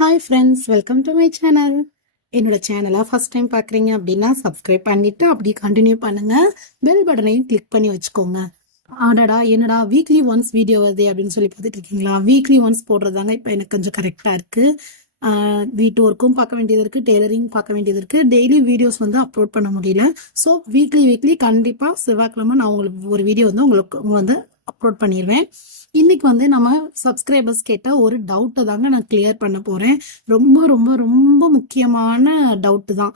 Hi friends, welcome to my channel. என்னோட சேனலை first time பார்க்குறீங்க அப்படின்னா சப்ஸ்கிரைப் பண்ணிவிட்டு அப்படி கண்டினியூ பண்ணுங்கள். பெல் பட்டனையும் கிளிக் பண்ணி வச்சுக்கோங்க. ஆடாடா என்னடா வீக்லி ஒன்ஸ் வீடியோ வருது அப்படின்னு சொல்லி பார்த்துட்டு இருக்கீங்களா? வீக்லி ஒன்ஸ் போடுறதாங்க இப்போ எனக்கு கொஞ்சம் கரெக்டாக இருக்குது. வீட்டு ஒர்க்கும் பார்க்க வேண்டியது இருக்குது, டெய்லரிங் பார்க்க வேண்டியது இருக்குது. டெய்லி வீடியோஸ் வந்து அப்லோட் பண்ண முடியல. ஸோ வீக்லி கண்டிப்பாக செவ்வாய்க்கிழமை நான் உங்களுக்கு ஒரு வீடியோ வந்து உங்களுக்கு வந்து அப்லோட் பண்ணிடுவேன். இன்னைக்கு வந்து நம்ம சப்ஸ்கிரைபர்ஸ் கேட்ட ஒரு டவுட்டை தாங்க நான் கிளியர் பண்ண போறேன். ரொம்ப ரொம்ப ரொம்ப முக்கியமான டவுட்டு தான்.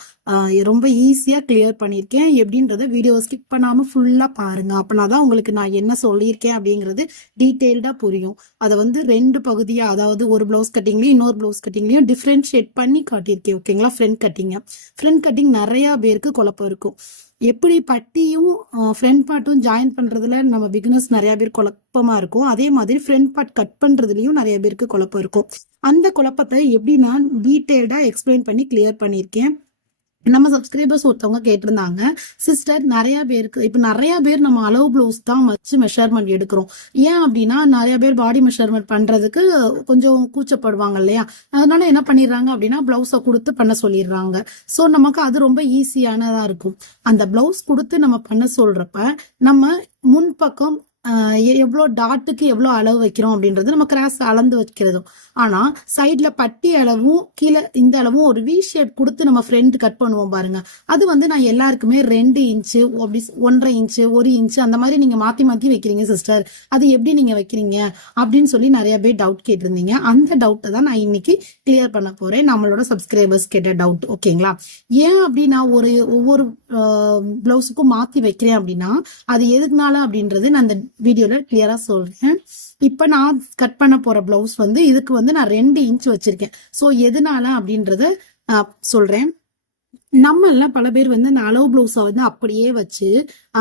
ரொம்ப ஈஸியா கிளியர் பண்ணியிருக்கேன். எப்படின்றத வீடியோ ஸ்கிப் பண்ணாம ஃபுல்லா பாருங்க. அப்படின்னா உங்களுக்கு நான் என்ன சொல்லியிருக்கேன் அப்படிங்கிறது டீட்டெயில்டா புரியும். அதை வந்து 2 பகுதியா, அதாவது ஒரு பிளவுஸ் கட்டிங்லயும் இன்னொரு பிளவுஸ் கட்டிங்லயும் டிஃப்ரென்ஷியேட் பண்ணி காட்டியிருக்கேன். ஓகேங்களா? ஃப்ரண்ட் கட்டிங் நிறைய பேருக்கு குழப்பம் இருக்கும். எப்படி பட்டியும் ஃப்ரண்ட் பார்ட்டும் ஜாயின் பண்றதுல நம்ம பிகினர்ஸ் நிறைய பேர் குழப்பமா இருக்கும். அதே மாதிரி ஃப்ரண்ட் பார்ட் கட் பண்றதுலயும் நிறைய பேருக்கு குழப்பம் இருக்கும். அந்த குழப்பத்தை எப்படி நான் டீட்டெயில்டா எக்ஸ்பிளைன் பண்ணி கிளியர் பண்ணியிருக்கேன். நம்ம சப்ஸ்கிரைபர்ஸ் ஒருத்தவங்க கேட்டிருந்தாங்க, சிஸ்டர் நிறைய பேருக்கு இப்போ நிறைய பேர் நம்ம அளவு பிளவுஸ் தான் வச்சு மெஷர்மெண்ட் எடுக்கிறோம். ஏன் அப்படின்னா நிறைய பேர் பாடி மெஷர்மெண்ட் பண்றதுக்கு கொஞ்சம் கூச்சப்படுவாங்க இல்லையா? அதனால என்ன பண்ணிடுறாங்க அப்படின்னா பிளவுஸை கொடுத்து பண்ண சொல்லிடுறாங்க. ஸோ நமக்கு அது ரொம்ப ஈஸியானதா இருக்கும். அந்த பிளவுஸ் கொடுத்து நம்ம பண்ண சொல்றப்ப நம்ம முன்பக்கம் எவ்வளோ டாட்டுக்கு எவ்வளோ அளவு வைக்கிறோம் அப்படின்றது நம்ம கிராஸ் அளந்து வைக்கிறதும். ஆனா சைட்ல பட்டி அளவும் கீழே இந்த அளவும் ஒரு வி ஷேப் கொடுத்து நம்ம ஃப்ரண்ட் கட் பண்ணுவோம் பாருங்க. அது வந்து நான் எல்லாருக்குமே 2 இன்ச்சு அப்படி 1.5 இன்ச்சு 1 இன்ச்சு அந்த மாதிரி நீங்க மாத்தி மாத்தி வைக்கிறீங்க சிஸ்டர், அது எப்படி நீங்க வைக்கிறீங்க அப்படின்னு சொல்லி நிறைய பேர் டவுட் கேட்டிருந்தீங்க. அந்த டவுட்டை தான் நான் இன்னைக்கு கிளியர் பண்ண போறேன். நம்மளோட சப்ஸ்கிரைபர்ஸ் கேட்ட டவுட். ஓகேங்களா? ஏன் அப்படி நான் ஒவ்வொரு பிளவுஸுக்கும் மாத்தி வைக்கிறேன் அப்படின்னா அது எதுக்குனால அப்படின்றது நான் அந்த வீடியோல கிளியரா சொல்றேன். இப்ப நான் கட் பண்ண போற பிளவுஸ் வந்து இதுக்கு வந்து நான் 2 இன்ச் வச்சிருக்கேன். சோ எதனால அப்படின்றத சொல்றேன். நம்ம எல்லாம் பல பேர் வந்து அந்த அளவு பிளவுஸை வந்து அப்படியே வச்சு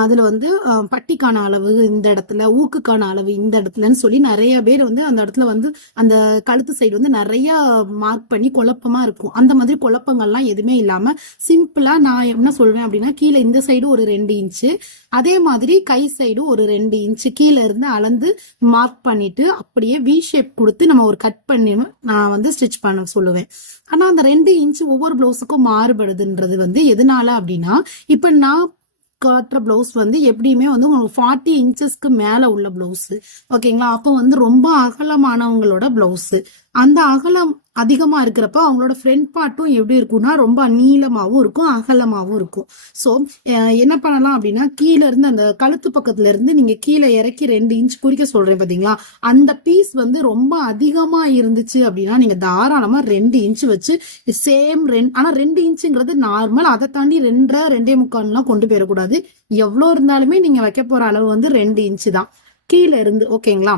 அதுல வந்து பட்டிக்கான அளவு இந்த இடத்துல, ஊக்குக்கான அளவு இந்த இடத்துலன்னு சொல்லி நிறைய பேர் வந்து அந்த இடத்துல வந்து அந்த கழுத்து சைடு வந்து நிறைய மார்க் பண்ணி குழப்பமா இருக்கும். அந்த மாதிரி குழப்பங்கள்லாம் எதுவுமே இல்லாம சிம்பிளா நான் என்ன சொல்வேன் அப்படின்னா, கீழே இந்த சைடு ஒரு 2 இன்ச்சு, அதே மாதிரி கை சைடு ஒரு 2 இன்ச்சு கீழே இருந்து அளந்து மார்க் பண்ணிட்டு அப்படியே வி ஷேப் கொடுத்து நம்ம ஒரு கட் பண்ணி நான் வந்து ஸ்டிச் பண்ண சொல்லுவேன். ஆனா அந்த 2 இன்ச்சு ஒவ்வொரு பிளவுஸுக்கும் மாறுபடுதுன்றது வந்து எதனால அப்படின்னா, இப்ப நான் காட்டுற பிளவுஸ் வந்து எப்படியுமே வந்து உங்களுக்கு 40 இன்ச்சஸ்க்கு மேல உள்ள பிளவுஸ். ஓகேங்களா? அப்போ வந்து ரொம்ப அகலமானவங்களோட பிளவுஸ். அந்த அகலம் அதிகமா இருக்கிறப்ப அவங்களோட ஃப்ரண்ட் பார்ட்டும் எப்படி இருக்கும்னா ரொம்ப நீளமாவும் இருக்கும், அகலமாவும் இருக்கும். ஸோ என்ன பண்ணலாம் அப்படின்னா, கீழே இருந்து அந்த கழுத்து பக்கத்துல இருந்து நீங்க கீழே இறக்கி 2 இன்ச் குறிக்க சொல்றேன் பாத்தீங்களா? அந்த பீஸ் வந்து ரொம்ப அதிகமா இருந்துச்சு அப்படின்னா நீங்க தாராளமா 2 இன்ச் வச்சு சேம் ஆனா 2 இன்ச்சுங்கிறது நார்மல். அதை தாண்டி 2.5 2.25 கொண்டு போயிடக்கூடாது. எவ்வளவு இருந்தாலுமே நீங்க வைக்க போற அளவு வந்து 2 இன்ச்சு தான் கீழே இருந்து. ஓகேங்களா?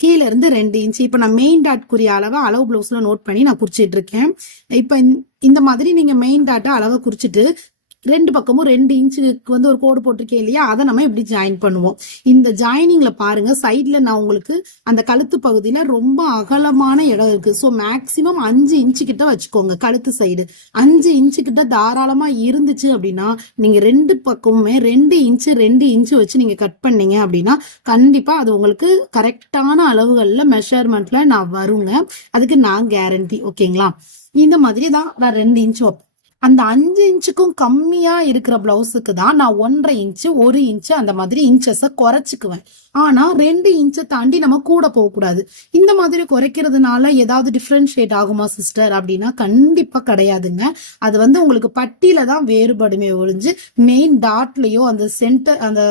கீழே இருந்து 2 இன்ச்சு. இப்ப நான் மெயின் டாட் குறிய அளவு பிளவுஸ்ல நோட் பண்ணி நான் குறிச்சிட்டு இருக்கேன். இப்ப இந்த மாதிரி நீங்க மெயின் டாட்டை அளவை குறிச்சிட்டு 2 பக்கமும் 2 இன்ச்சுக்கு வந்து ஒரு கோடு போட்டிருக்கேன் இல்லையா? அதை நம்ம இப்படி ஜாயின் பண்ணுவோம். இந்த ஜாயினிங்ல பாருங்க, சைட்ல நான் உங்களுக்கு அந்த கழுத்து பகுதியில ரொம்ப அகலமான இடம் இருக்கு. ஸோ மேக்சிமம் 5 இன்ச்சு கிட்ட வச்சுக்கோங்க. கழுத்து சைடு 5 இன்ச்சு கிட்ட தாராளமா இருந்துச்சு அப்படின்னா நீங்க 2 பக்கமுமே 2 இன்ச்சு வச்சு நீங்க கட் பண்ணீங்க அப்படின்னா கண்டிப்பா அது உங்களுக்கு கரெக்டான அளவுகள்ல மெஷர்மெண்ட்ல நான் வருங்க. அதுக்கு நான் கேரண்டி. ஓகேங்களா? இந்த மாதிரி தான் நான் 2 இன்ச் வைப்பேன். அந்த 5 இன்ச்சுக்கும் கம்மியா இருக்கிற பிளவுஸுக்கு தான் நான் 1.5 இன்ச்சு 1 இன்ச்சு அந்த மாதிரி இன்ச்சஸ குறைச்சிக்குவேன். ஆனா 2 இன்ச்சை தாண்டி நம்ம கூட போகக்கூடாது. இந்த மாதிரி குறைக்கிறதுனால ஏதாவது டிஃபரன்ஷியேட் ஆகுமா சிஸ்டர் அப்படின்னா கண்டிப்பா கிடையாதுங்க. அது வந்து உங்களுக்கு பட்டியில தான் வேறுபடுமே ஒழிஞ்சு மெயின் டாட்லயோ அந்த சென்டர் அந்த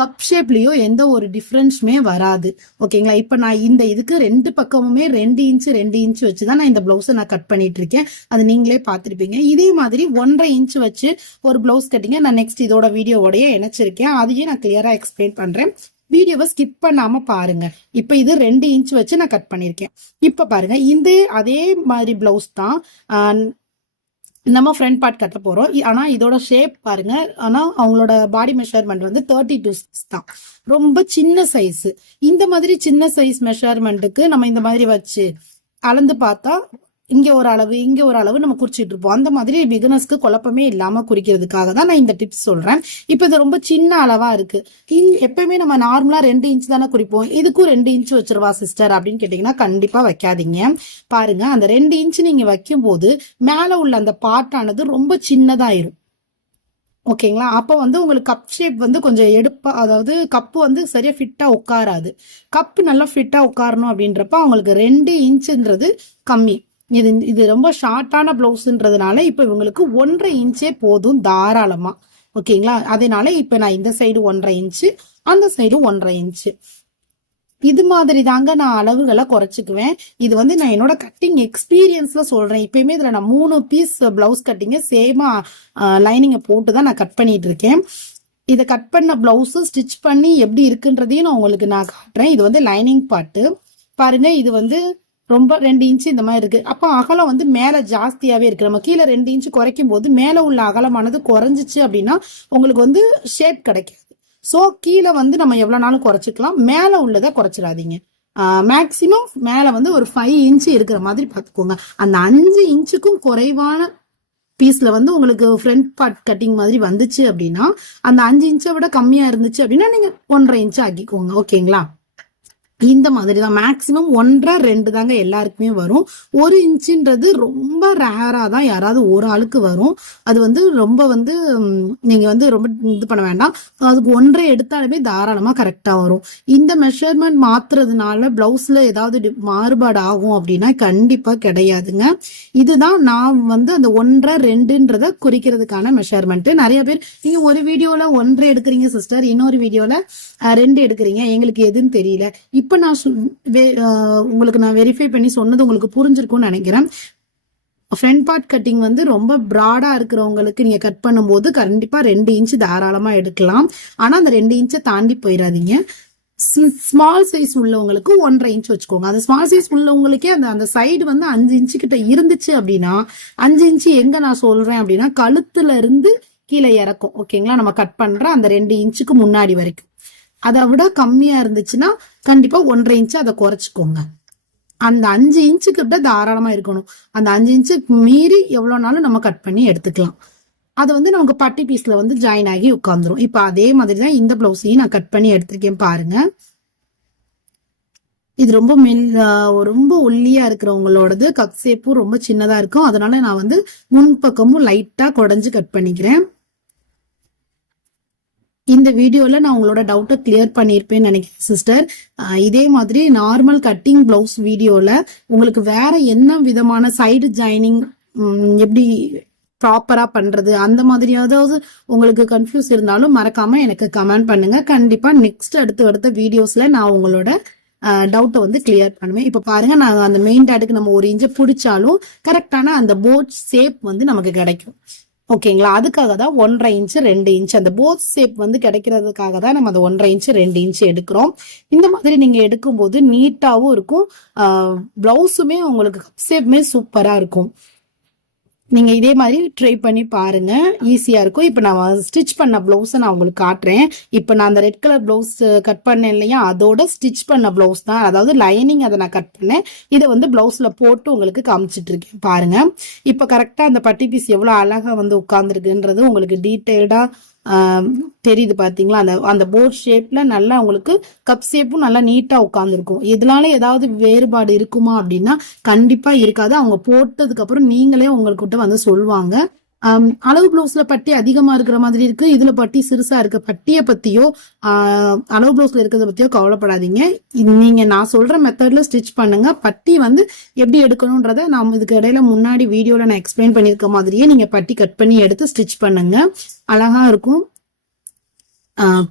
கப் ஷேப்லயோ எந்த ஒரு டிஃபரன்ஸுமே வராது. ஓகேங்களா? இப்ப நான் இந்த இதுக்கு 2 பக்கமுமே 2 இன்ச்சு வச்சுதான் நான் இந்த பிளவுஸை நான் கட் பண்ணிட்டு இருக்கேன். அது நீங்களே பார்த்திருப்பீங்க. இதே மாதிரி 1.5 இன்ச் வச்சு ஒரு பிளவுஸ் கட்டிங்க நான் நெக்ஸ்ட் இதோட வீடியோவோடய இணைச்சிருக்கேன். அதையே நான் கிளியரா எக்ஸ்பிளைன் பண்றேன். வீடியோவை ஸ்கிப் பண்ணாம பாருங்க. இப்ப இது 2 இன்ச் வச்சு நான் கட் பண்ணிருக்கேன். இப்ப பாருங்க, இந்த அதே மாதிரி பிளவுஸ் தான் நம்ம ஃப்ரண்ட் பார்ட் கட்ட போறோம். ஆனா இதோட ஷேப் பாருங்க. ஆனா அவங்களோட பாடி மெஷர்மெண்ட் வந்து 32 தான், ரொம்ப சின்ன சைஸ். இந்த மாதிரி சின்ன சைஸ் மெஷர்மெண்ட்டுக்கு நம்ம இந்த மாதிரி வச்சு அளந்து பார்த்தா இங்க ஒரு அளவு இங்க ஒரு அளவு நம்ம குறிச்சிட்டு இருப்போம். அந்த மாதிரி பிகினர்ஸ்க்கு குழப்பமே இல்லாம குறிக்கிறதுக்காக தான் நான் இந்த டிப்ஸ் சொல்றேன். இப்ப இது ரொம்ப சின்ன அளவா இருக்கு. எப்பயுமே நம்ம நார்மலா 2 இன்ச் தானே குறிப்போம். இதுக்கும் 2 இன்ச் வச்சிருவா சிஸ்டர் அப்படின்னு கேட்டீங்கன்னா கண்டிப்பா வைக்காதீங்க. பாருங்க, அந்த 2 இன்ச் நீங்க வைக்கும் போது மேல உள்ள அந்த பார்ட்டானது ரொம்ப சின்னதாயிரும். ஓகேங்களா? அப்போ உங்களுக்கு கப் ஷேப் கொஞ்சம் எடுப்பா, அதாவது கப்பு சரியா ஃபிட்டா உட்காராது. கப்பு நல்லா ஃபிட்டா உட்காரணும் அப்படின்றப்ப அவங்களுக்கு 2 இன்ச்சுன்றது கம்மி. இது ரொம்ப ஷார்ட்டான பிளவுஸ்ன்றதுனால இப்ப இவங்களுக்கு 1.5 இன்ச்சே போதும் தாராளமா. ஓகேங்களா? அதனால இப்ப நான் இந்த சைடு 1.5 இன்ச்சு, அந்த சைடு 1.5 இன்ச்சு, இது மாதிரி தாங்க நான் அளவுகளை குறைச்சிக்குவேன். இது நான் என்னோட கட்டிங் எக்ஸ்பீரியன்ஸ்ல சொல்றேன். இப்பயுமே இதுல நான் 3 பீஸ் பிளவுஸ் கட்டிங்க சேமா லைனிங்கை போட்டு தான் நான் கட் பண்ணிட்டு இருக்கேன். இதை கட் பண்ண பிளவுஸ் ஸ்டிச் பண்ணி எப்படி இருக்குன்றதையும் நான் உங்களுக்கு நான் காட்டுறேன். இது லைனிங் பார்ட்டு பாருங்க. இது ரொம்ப 2 இன்ச்சு இந்த மாதிரி இருக்கு. அப்போ அகலம் மேல ஜாஸ்தியாவே இருக்கு. நம்ம கீழே 2 இன்ச்சு குறைக்கும் போது மேல உள்ள அகலமானது குறைஞ்சிச்சு அப்படின்னா உங்களுக்கு ஷேப் கிடைக்காது. சோ கீழே நம்ம எவ்வளவு நாளும் குறைச்சிக்கலாம், மேல உள்ளதை குறைச்சிடாதீங்க. மேக்சிமம் மேல ஒரு 5 இன்ச்சு இருக்கிற மாதிரி பாத்துக்கோங்க. அந்த 5 இன்ச்சுக்கும் குறைவான பீஸ்ல உங்களுக்கு ஃப்ரண்ட் பார்ட் கட்டிங் மாதிரி வந்துச்சு அப்படின்னா, அந்த 5 இன்ச்சை விட கம்மியா இருந்துச்சு அப்படின்னா நீங்க 1.5 இன்ச்சு ஆக்கிக்கோங்க. ஓகேங்களா? இந்த மாதிரி தான் மேக்சிமம் 1.5 2 தாங்க எல்லாருக்குமே வரும். 1 இன்ச்சுன்றது ரொம்ப ரேரா தான் யாராவது ஒரு ஆளுக்கு வரும். அது ரொம்ப நீங்க ரொம்ப இது பண்ண வேண்டாம். அதுக்கு 1.5 எடுத்தாலுமே தாராளமா கரெக்டா வரும். இந்த மெஷர்மெண்ட் மாத்துறதுனால பிளவுஸ்ல ஏதாவது மாறுபாடு ஆகும் அப்படின்னா கண்டிப்பா கிடையாதுங்க. இதுதான் நான் அந்த 1.5 2ன்றத குறிக்கிறதுக்கான மெஷர்மெண்ட். நிறைய பேர் நீங்க ஒரு வீடியோல 1.5 எடுக்கிறீங்க சிஸ்டர், இன்னொரு வீடியோல 2 எடுக்கிறீங்க, எங்களுக்கு எதுன்னு தெரியல. இப்ப நான் உங்களுக்கு நான் வெரிஃபை பண்ணி சொன்னது உங்களுக்கு புரிஞ்சிருக்கும்னு நினைக்கிறேன். ஃப்ரண்ட் பார்ட் கட்டிங் ரொம்ப பிராடா இருக்கிறவங்களுக்கு நீங்க கட் பண்ணும்போது கண்டிப்பா 2 இன்ச்சு தாராளமா எடுக்கலாம். ஆனா அந்த 2 இன்ச்சை தாண்டி போயிடாதீங்க. ஸ்மால் சைஸ் உள்ளவங்களுக்கு 1.5 இன்ச் வச்சுக்கோங்க. அந்த ஸ்மால் சைஸ் உள்ளவங்களுக்கே அந்த சைடு 5 இன்ச்சு கிட்ட இருந்துச்சு அப்படின்னா, 5 இன்ச்சு எங்க நான் சொல்றேன் அப்படின்னா கழுத்துல இருந்து கீழே இறக்கும். ஓகேங்களா? நம்ம கட் பண்ற அந்த 2 இன்ச்சுக்கு முன்னாடி வரைக்கும். அதை விட கம்மியா இருந்துச்சுன்னா கண்டிப்பா 1.5 இன்ச்சு அதை குறைச்சிக்கோங்க. அந்த 5 இன்ச்சு கிட்ட தாராளமா இருக்கணும். அந்த 5 இன்ச்சு மீறி எவ்வளவு நாளும் நம்ம கட் பண்ணி எடுத்துக்கலாம். அது நமக்கு பட்டி பீஸ்ல ஜாயின் ஆகி உட்காந்துரும். இப்ப அதே மாதிரிதான் இந்த பிளவுஸையும் நான் கட் பண்ணி எடுத்திருக்கேன் பாருங்க. இது ரொம்ப ஒல்லியா இருக்கிறவங்களோடது கப் ஷேப்பும் ரொம்ப சின்னதா இருக்கும். அதனால நான் முன்பக்கமும் லைட்டா குடைஞ்சு கட் பண்ணிக்கிறேன். இந்த வீடியோல நான் உங்களோட டவுட்டை கிளியர் பண்ணியிருப்பேன்னு நினைக்கிறேன் சிஸ்டர். இதே மாதிரி நார்மல் கட்டிங் பிளவுஸ் வீடியோல உங்களுக்கு வேற என்ன விதமான சைடு ஜாயினிங் எப்படி ப்ராப்பரா பண்றது அந்த மாதிரி ஏதாவது உங்களுக்கு கன்ஃபியூஸ் இருந்தாலும் மறக்காம எனக்கு கமெண்ட் பண்ணுங்க. கண்டிப்பா நெக்ஸ்ட் அடுத்த வீடியோஸ்ல நான் உங்களோட டவுட்டை கிளியர் பண்ணுவேன். இப்ப பாருங்க, நான் அந்த மெயின் டாட்டுக்கு நம்ம 1 இன்ச்சை பிடிச்சாலும் கரெக்டான அந்த போட் ஷேப் நமக்கு கிடைக்கும். ஓகேங்களா? அதுக்காக தான் 1.5 இன்ச்சு 2 இன்ச்சு அந்த போத் ஷேப் கிடைக்கிறதுக்காக தான் நம்ம அந்த 1.5 இன்ச்சு 2 இன்ச்சு எடுக்கிறோம். இந்த மாதிரி நீங்க எடுக்கும்போது நீட்டாவும் இருக்கும், பிளவுஸுமே உங்களுக்கு கப் ஷேப்புமே சூப்பரா இருக்கும். நீங்க இதே மாதிரி ட்ரை பண்ணி பாருங்க, ஈஸியா இருக்கும். இப்ப நான் ஸ்டிச் பண்ண பிளவுஸை நான் உங்களுக்கு காட்டுறேன். இப்ப நான் அந்த ரெட் கலர் பிளவுஸ் கட் பண்ணேன் இல்லையா, அதோட ஸ்டிச் பண்ண பிளவுஸ் தான், அதாவது லைனிங் அதை நான் கட் பண்ணேன். இதை பிளவுஸ்ல போட்டு உங்களுக்கு காமிச்சிட்டு இருக்கேன் பாருங்க. இப்ப கரெக்டா அந்த பட்டி பீஸ் எவ்வளவு அழகா உட்கார்ந்துருக்குன்றது உங்களுக்கு டீட்டெயில்டா தெரியுது பாத்தீங்களா? அந்த போர்ட் ஷேப்ல நல்லா உங்களுக்கு கப் ஷேப்பும் நல்லா நீட்டா உட்கார்ந்துருக்கும். இதனால ஏதாவது வேறுபாடு இருக்குமா அப்படின்னா கண்டிப்பா இருக்காது. அவங்க போட்டதுக்கு அப்புறம் நீங்களே உங்கள்கிட்ட சொல்லுவாங்க. அளவு பிளவுஸ்ல பட்டி அதிகமா இருக்கிற மாதிரி இருக்கு, இதுல பட்டி சிறுசா இருக்கு. பட்டியை பத்தியோ அளவு பிளவுஸ்ல இருக்கிறத பத்தியோ கவலைப்படாதீங்க. நீங்க நான் சொல்ற மெத்தட்ல ஸ்டிச் பண்ணுங்க. பட்டி எப்படி எடுக்கணும்ன்றத நான் இதுக்கு இடையில முன்னாடி வீடியோல நான் எக்ஸ்பிளைன் பண்ணிருக்க மாதிரியே நீங்க பட்டி கட் பண்ணி எடுத்து ஸ்டிச் பண்ணுங்க. அழகா இருக்கும்,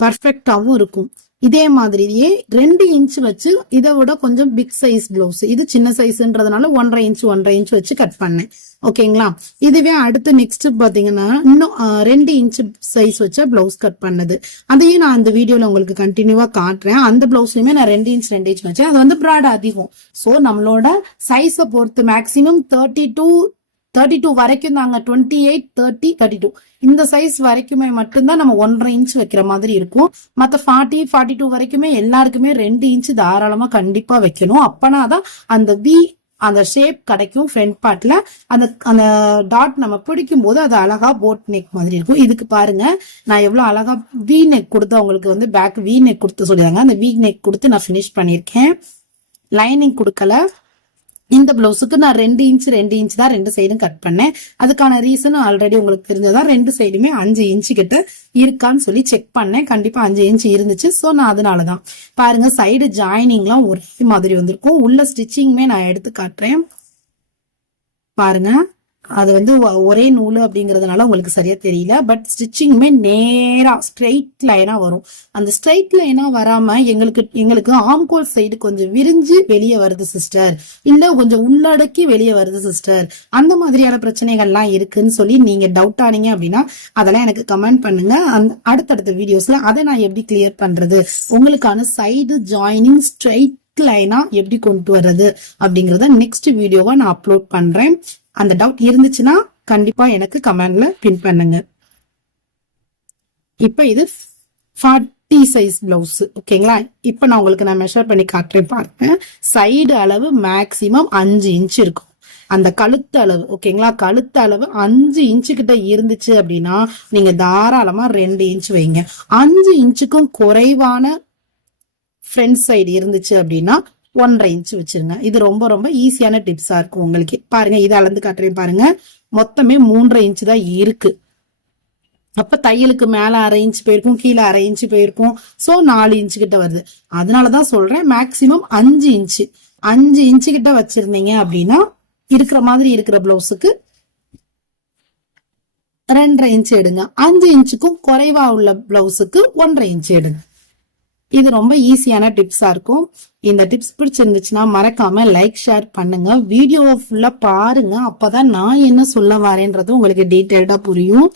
பர்ஃபெக்டாவும் இருக்கும். இதே மாதிரியே 2 இன்ச் வச்சு இதை விட கொஞ்சம் பிக் சைஸ் பிளவுஸ், இது சின்ன சைஸ்ன்றதுனால 1.5 இன்ச் வச்சு கட் பண்ணேன். ஓகேங்களா? இதுவே அடுத்து நெக்ஸ்ட் பாத்தீங்கன்னா இன்னும் 2 இன்ச் சைஸ் வச்ச பிளவுஸ் கட் பண்ணது, அதையும் நான் அந்த வீடியோல உங்களுக்கு கண்டினியூவா காட்டுறேன். அந்த பிளவுஸ்லயுமே நான் 2 இன்ச் 2 இன்ச் வச்சேன். அது பிராட் அதிகம். சோ நம்மளோட சைஸை பொறுத்து மேக்சிமம் 32 வரைக்கும் தாங்க, 28 30 32 இந்த சைஸ் வரைக்குமே மட்டும்தான் நம்ம 1.5 இன்ச் வைக்கிற மாதிரி இருக்கும். மத்த 40 42 வரைக்குமே எல்லாருக்குமே 2 இன்ச் தாராளமா கண்டிப்பா வைக்கணும். அப்பனாதான் அந்த அந்த ஷேப் கிடைக்கும் ஃப்ரண்ட் பார்ட்ல. அந்த அந்த டாட் நம்ம பிடிக்கும் போது அது அழகா போட் நெக் மாதிரி இருக்கும். இதுக்கு பாருங்க நான் எவ்வளவு அழகா வி நெக் கொடுத்து அவங்களுக்கு வந்து பேக் வி நெக் கொடுத்து சொல்லிடுறாங்க. அந்த வி நெக் கொடுத்து நான் ஃபினிஷ் பண்ணியிருக்கேன். லைனிங் கொடுக்கல. இந்த பிளவுஸுக்கு நான் 2 இன்ச் தான் 2 சைடும் கட் பண்ணேன். அதுக்கான ரீசன் ஆல்ரெடி உங்களுக்கு தெரிஞ்சதா, 2 சைடுமே 5 இன்ச்சு கிட்ட இருக்கான்னு சொல்லி செக் பண்ணேன். கண்டிப்பா 5 இன்ச் இருந்துச்சு. சோ நான் அதனாலதான் பாருங்க சைடு ஜாயினிங்லாம் ஒரே மாதிரி வந்திருக்கும். உள்ள ஸ்டிச்சிங்குமே நான் எடுத்து காட்டுறேன் பாருங்க. அது வந்து ஒரே நூல் அப்படிங்கறதுனால உங்களுக்கு சரியா தெரியல. பட் ஸ்டிச்சிங்குமே நேரா ஸ்ட்ரெயிட் லைனா வரும். அந்த ஸ்ட்ரெயிட் லைனா வராம எங்களுக்கு ஆம்கோல் சைடு கொஞ்சம் விரிஞ்சு வெளியே வருது சிஸ்டர், இல்ல கொஞ்சம் உள்ளடக்கி வெளியே வருது சிஸ்டர், அந்த மாதிரியான பிரச்சனைகள்லாம் இருக்குன்னு சொல்லி நீங்க டவுட் ஆனீங்க அப்படின்னா அதெல்லாம் எனக்கு கமெண்ட் பண்ணுங்க. அடுத்தடுத்த வீடியோஸ்ல அதை நான் எப்படி கிளியர் பண்றது, உங்களுக்கான சைடு ஜாயினிங் ஸ்ட்ரெயிட் லைனா எப்படி கொண்டு வர்றது அப்படிங்கறத நெக்ஸ்ட் வீடியோவா நான் அப்லோட் பண்றேன். அந்த டவுட் இருந்துச்சுன்னா கண்டிப்பா எனக்கு கமெண்ட்ல பின் பண்ணுங்க. இப்ப இது 40 சைஸ் பிளவுஸ் ஓகேங்களா. இப்ப நான் உங்களுக்கு மெஷர் பண்ணி காட்டுறேன் பாருங்க. சைடு அளவு மேக்சிமம் 5 இன்ச் இருக்கும். அந்த கழுத்து அளவு ஓகேங்களா, கழுத்து அளவு 5 இன்ச்சு கிட்ட இருந்துச்சு அப்படின்னா நீங்க தாராளமா 2 இன்ச் வைங்க. 5 இன்ச்சுக்கும் குறைவான ஃப்ரண்ட் சைடு இருந்துச்சு அப்படின்னா 1.5 இன்ச் வச்சிருங்க. இது ரொம்ப ரொம்ப ஈஸியான டிப்ஸா இருக்கும் உங்களுக்கு. பாருங்க இதை அளந்து காட்டுறேன் பாருங்க. மொத்தமே 3.5 இன்ச் தான் இருக்கு. அப்ப தையலுக்கு மேல 1/2 இன்ச் போயிருக்கும், கீழே 1/2 இன்ச் போயிருக்கும். சோ 4 இன்ச் கிட்ட வருது. அதனாலதான் சொல்றேன் மேக்சிமம் 5 இன்ச் 5 இன்ச் கிட்ட வச்சிருந்தீங்க அப்படின்னா இருக்கிற மாதிரி இருக்கிற பிளவுஸுக்கு 2.5 இன்ச் எடுங்க. 5 இன்ச்சுக்கும் குறைவா உள்ள பிளவுஸுக்கு 1.5 இன்ச் எடுங்க. இது ரொம்ப ஈஸியான டிப்ஸா இருக்கும். இந்த டிப்ஸ் பிடிச்சிருந்துச்சுன்னா மறக்காம லைக் ஷேர் பண்ணுங்க. வீடியோவை ஃபுல்லா பாருங்க. அப்பதான் நான் என்ன சொல்ல வரேன்றது உங்களுக்கு டீடைல்டா புரியும்.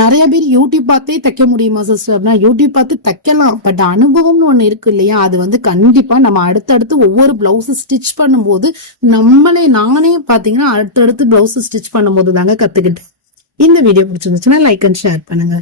நிறைய பேர் யூடியூப் பார்த்தே தைக்க முடியுமா சிஸ்டர்னா, யூடியூப் பார்த்து தைக்கலாம். பட் அனுபவம்னு ஒண்ணு இருக்கு இல்லையா, அது வந்து கண்டிப்பா நம்ம அடுத்தடுத்து ஒவ்வொரு பிளவுஸ் ஸ்டிச் பண்ணும்போது நானே பாத்தீங்கன்னா அடுத்தடுத்து பிளவுஸ் ஸ்டிச் பண்ணும்போது தாங்க கத்துக்கிட்டேன். இந்த வீடியோ பிடிச்சிருந்துச்சுன்னா லைக் அண்ட் ஷேர் பண்ணுங்க.